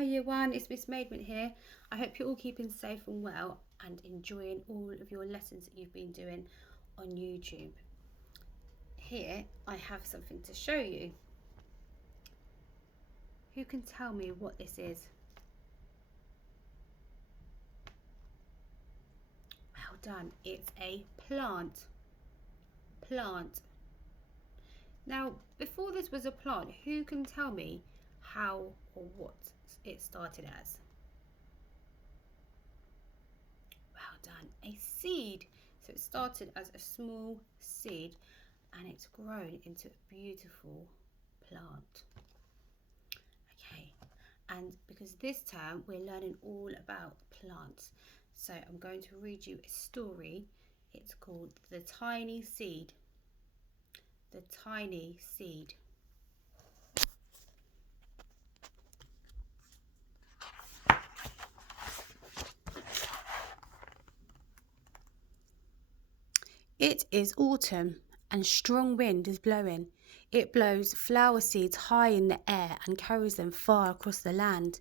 Hi year one, it's Miss Maidment here. I hope you're all keeping safe and well and enjoying all of your lessons that you've been doing on YouTube. Here I have something to show you. Who can tell me what this is? Well done, it's a plant. Plant. Now, before this was a plant, who can tell me how or what it started as? Well done, a seed. So it started as a small seed and it's grown into a beautiful plant. Okay, and because this term we're learning all about plants, so I'm going to read you a story. It's called The Tiny Seed. The Tiny Seed. It is autumn and strong wind is blowing. It blows flower seeds high in the air and carries them far across the land.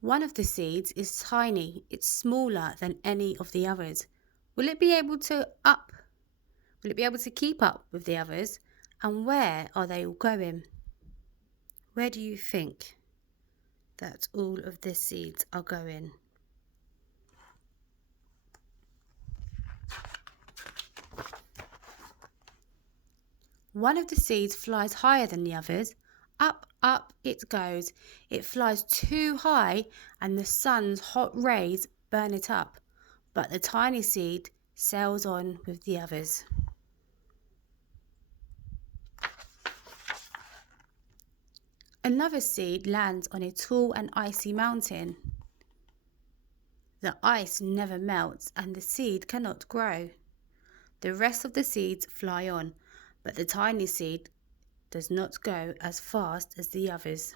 One of the seeds is tiny. It's smaller than any of the others. Will it be able to keep up with the others? And where are they all going? Where do you think that all of the seeds are going? One of the seeds flies higher than the others. Up, up it goes. It flies too high and the sun's hot rays burn it up. But the tiny seed sails on with the others. Another seed lands on a tall and icy mountain. The ice never melts and the seed cannot grow. The rest of the seeds fly on, but the tiny seed does not go as fast as the others.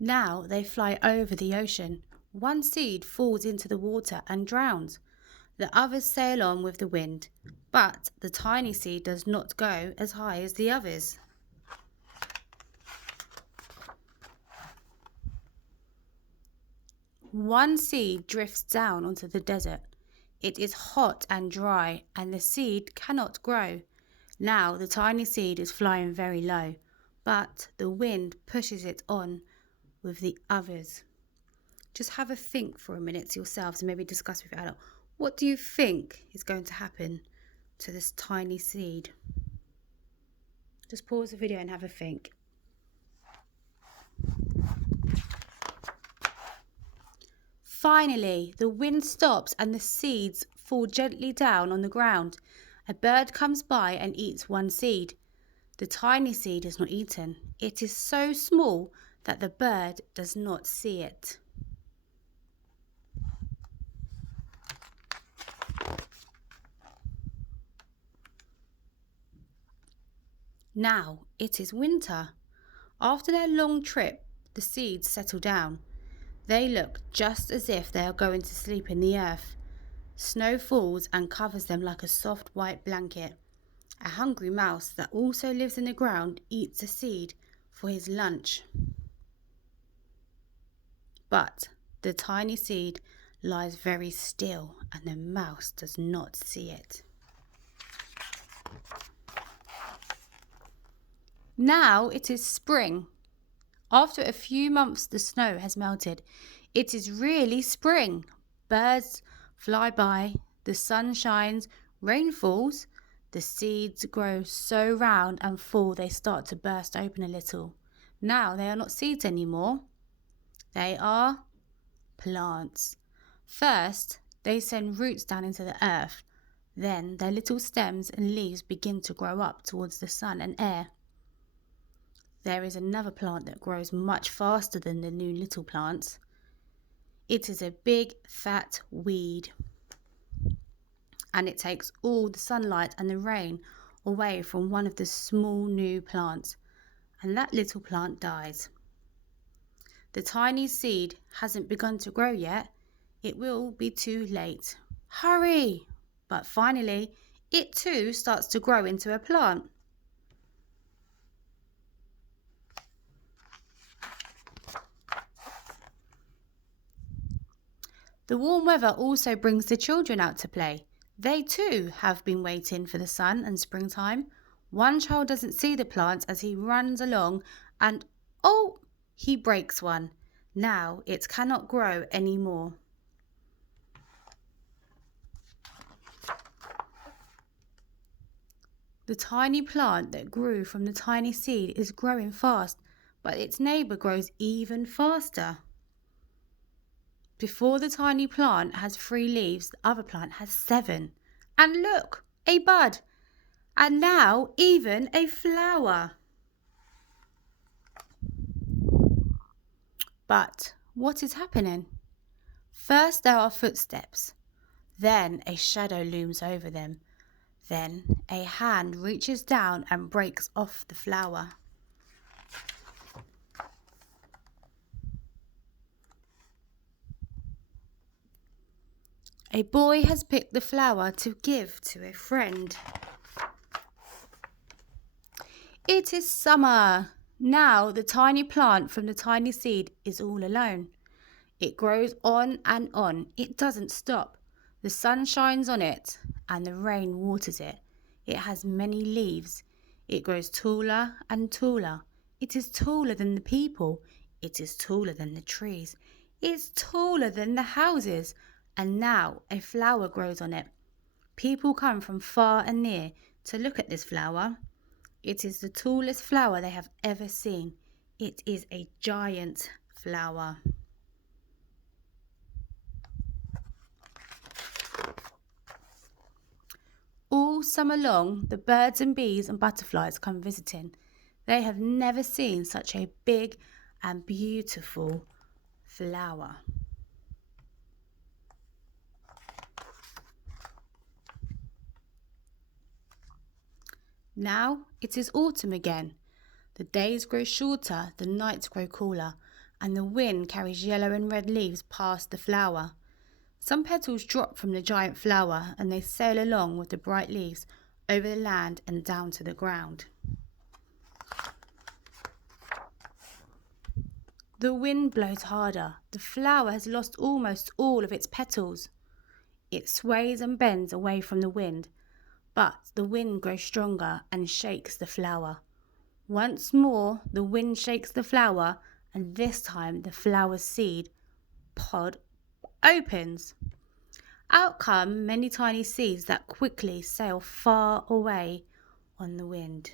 Now they fly over the ocean. One seed falls into the water and drowns. The others sail on with the wind, but the tiny seed does not go as high as the others. One seed drifts down onto the desert. It is hot and dry, and the seed cannot grow. Now the tiny seed is flying very low, but the wind pushes it on with the others. Just have a think for a minute to yourselves and maybe discuss with your adult. What do you think is going to happen to this tiny seed? Just pause the video and have a think. Finally, the wind stops and the seeds fall gently down on the ground. A bird comes by and eats one seed. The tiny seed is not eaten. It is so small that the bird does not see it. Now it is winter. After their long trip, the seeds settle down. They look just as if they are going to sleep in the earth. Snow falls and covers them like a soft white blanket. A hungry mouse that also lives in the ground eats a seed for his lunch. But the tiny seed lies very still and the mouse does not see it. Now it is spring. After a few months the snow has melted. It is really spring. Birds fly by, the sun shines, rain falls. The seeds grow so round and full they start to burst open a little. Now they are not seeds anymore. They are plants. First, they send roots down into the earth. Then their little stems and leaves begin to grow up towards the sun and air. There is another plant that grows much faster than the new little plants. It is a big, fat weed. And it takes all the sunlight and the rain away from one of the small new plants. And that little plant dies. The tiny seed hasn't begun to grow yet. It will be too late. Hurry! But finally, it too starts to grow into a plant. The warm weather also brings the children out to play. They too have been waiting for the sun and springtime. One child doesn't see the plant as he runs along and oh, he breaks one. Now it cannot grow anymore. The tiny plant that grew from the tiny seed is growing fast, but its neighbour grows even faster. Before the tiny plant has 3 leaves, the other plant has 7. And look, a bud. And now even a flower. But what is happening? First there are footsteps. Then a shadow looms over them. Then a hand reaches down and breaks off the flower. A boy has picked the flower to give to a friend. It is summer. Now the tiny plant from the tiny seed is all alone. It grows on and on. It doesn't stop. The sun shines on it and the rain waters it. It has many leaves. It grows taller and taller. It is taller than the people. It is taller than the trees. It's taller than the houses. And now a flower grows on it. People come from far and near to look at this flower. It is the tallest flower they have ever seen. It is a giant flower. All summer long, the birds and bees and butterflies come visiting. They have never seen such a big and beautiful flower. Now it is autumn again. The days grow shorter, the nights grow cooler, and the wind carries yellow and red leaves past the flower. Some petals drop from the giant flower and they sail along with the bright leaves over the land and down to the ground. The wind blows harder. The flower has lost almost all of its petals. It sways and bends away from the wind, but the wind grows stronger and shakes the flower. Once more, the wind shakes the flower, and this time the flower's seed pod opens. Out come many tiny seeds that quickly sail far away on the wind.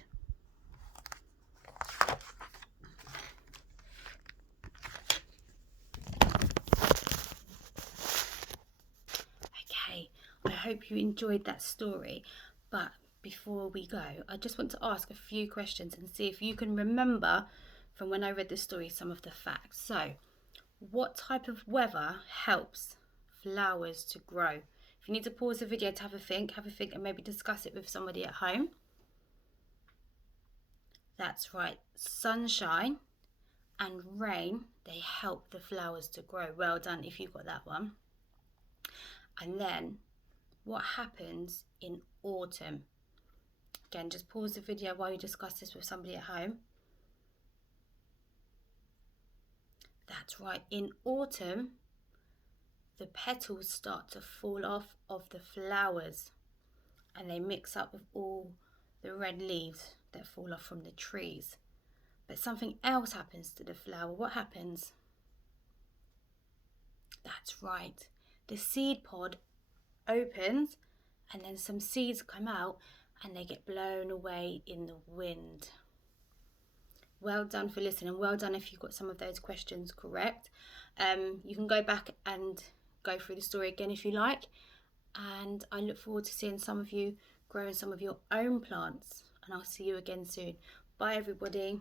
Okay, I hope you enjoyed that story, but before we go, I just want to ask a few questions and see if you can remember from when I read this story some of the facts. So, what type of weather helps flowers to grow? If you need to pause the video to have a think and maybe discuss it with somebody at home. That's right, sunshine and rain, they help the flowers to grow. Well done if you got that one. And then, what happens in autumn? Again, just pause the video while you discuss this with somebody at home. That's right, in autumn, the petals start to fall off of the flowers and they mix up with all the red leaves that fall off from the trees. But something else happens to the flower. What happens? That's right, the seed pod opens and then some seeds come out and they get blown away in the wind. Well done for listening. Well done if you got some of those questions correct. You can go back and go through the story again if you like. And I look forward to seeing some of you growing some of your own plants. And I'll see you again soon. Bye everybody.